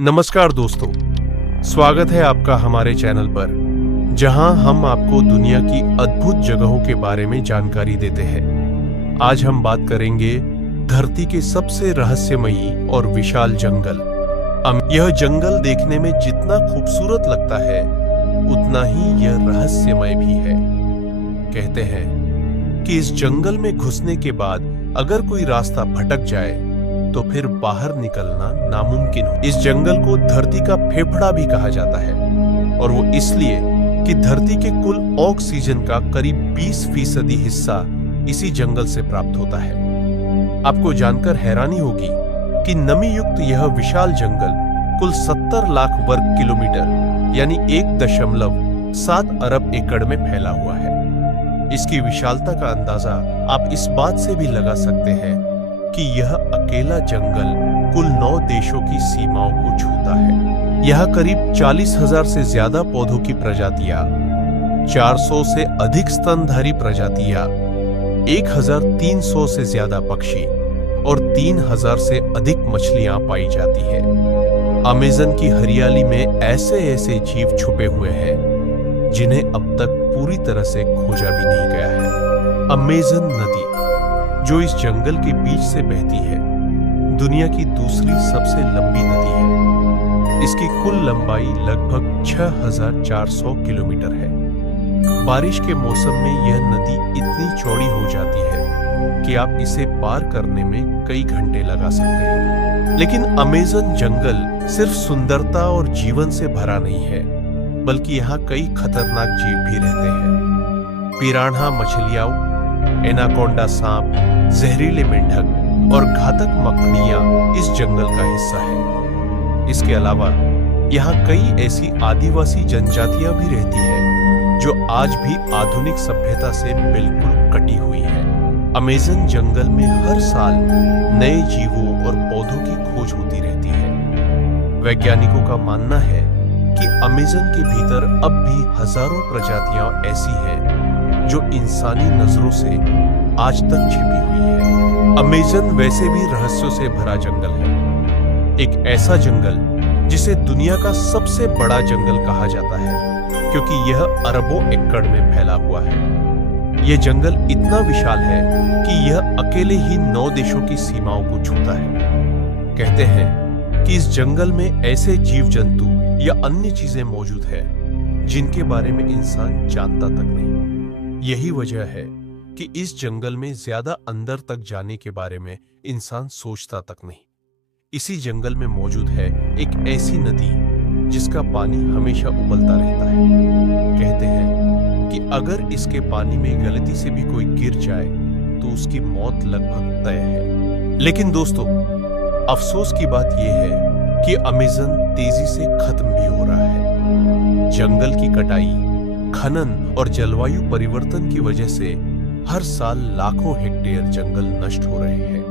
नमस्कार दोस्तों, स्वागत है आपका हमारे चैनल पर, जहां हम आपको दुनिया की अद्भुत जगहों के बारे में जानकारी देते हैं। आज हम बात करेंगे धरती के सबसे रहस्यमयी और विशाल जंगल। यह जंगल देखने में जितना खूबसूरत लगता है, उतना ही यह रहस्यमय भी है। कहते हैं कि इस जंगल में घुसने के बाद अगर कोई रास्ता भटक जाए तो फिर बाहर निकलना नामुमकिन हो। इस जंगल को धरती का फेफड़ा भी कहा जाता है, और वो इसलिए कि धरती के कुल ऑक्सीजन का करीब 20% हिस्सा इसी जंगल से प्राप्त होता है। आपको जानकर हैरानी होगी कि नमी युक्त यह विशाल जंगल कुल 70 लाख वर्ग किलोमीटर यानी 1.7 अरब एकड़ में फैला हुआ है। इसकी विशालता का अंदाजा आप इस बात से भी लगा सकते हैं कि यह अकेला जंगल कुल 9 देशों की सीमाओं को छूता है। यह करीब 40,000 से ज्यादा पौधों की प्रजातियां, 400 से अधिक स्तनधारी प्रजातियां, 1,300 से ज्यादा पक्षी और 3,000 से अधिक मछलियां पाई जाती है। अमेज़न की हरियाली में ऐसे ऐसे जीव छुपे हुए हैं जिन्हें अब तक पूरी तरह से खोजा भी नहीं गया है। अमेज़न नदी, जो इस जंगल के बीच से बहती है, दुनिया की दूसरी सबसे लंबी नदी है। इसकी कुल लंबाई लगभग 6,400 किलोमीटर है। बारिश के मौसम में यह नदी इतनी चौड़ी हो जाती है कि आप इसे पार करने में कई घंटे लगा सकते हैं। लेकिन अमेज़न जंगल सिर्फ सुंदरता और जीवन से भरा नहीं है, बल्कि यहाँ कई खतरनाक जीव भी रहते हैं। पिरान्हा मछलियां, एनाकोंडा सांप, जहरीले मेंढक और घातक मकड़ियां इस जंगल का हिस्सा है। इसके अलावा यहाँ कई ऐसी आदिवासी जनजातियां भी रहती हैं जो आज भी आधुनिक सभ्यता से बिल्कुल कटी हुई है। अमेज़न जंगल में हर साल नए जीवों और पौधों की खोज होती रहती है। वैज्ञानिकों का मानना है कि अमेज़न के भीतर अब भी हजारों प्रजातियां ऐसी हैं जो इंसानी नजरों से आज तक छिपी हुई है। अमेज़न वैसे भी रहस्यों से भरा जंगल है। एक ऐसा जंगल जिसे दुनिया का सबसे बड़ा जंगल कहा जाता है, क्योंकि यह अरबों एकड़ में फैला हुआ है। यह जंगल इतना विशाल है कि यह अकेले ही 9 देशों की सीमाओं को छूता है। कहते हैं कि इस जंगल में ऐसे जीव जंतु या अन्य चीजें मौजूद है जिनके बारे में इंसान जानता तक नहीं। यही वजह है कि इस जंगल में ज्यादा अंदर तक जाने के बारे में इंसान सोचता तक नहीं। इसी जंगल में मौजूद है एक ऐसी नदी जिसका पानी हमेशा उबलता रहता है। कहते हैं कि अगर इसके पानी में गलती से भी कोई गिर जाए तो उसकी मौत लगभग तय है। लेकिन दोस्तों, अफसोस की बात यह है कि अमेज़न तेजी से खत्म भी हो रहा है। जंगल की कटाई, खनन और जलवायु परिवर्तन की वजह से हर साल लाखों हेक्टेयर जंगल नष्ट हो रहे हैं।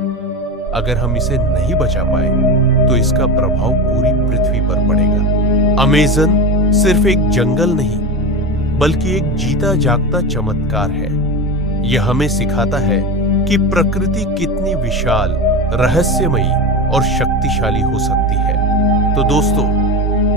अगर हम इसे नहीं बचा पाए तो इसका प्रभाव पूरी पृथ्वी पर पड़ेगा। अमेज़न सिर्फ एक जंगल नहीं, बल्कि एक जीता जागता चमत्कार है। यह हमें सिखाता है कि प्रकृति कितनी विशाल, रहस्यमयी और शक्तिशाली हो सकती है। तो दोस्तों,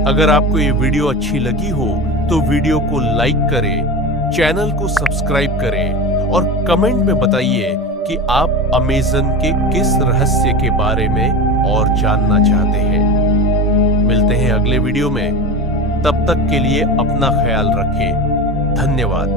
अगर आपको ये वीडियो अच्छी लगी हो तो वीडियो को लाइक करें, चैनल को सब्सक्राइब करें और कमेंट में बताइए कि आप अमेज़न के किस रहस्य के बारे में और जानना चाहते हैं। मिलते हैं अगले वीडियो में। तब तक के लिए अपना ख्याल रखें। धन्यवाद।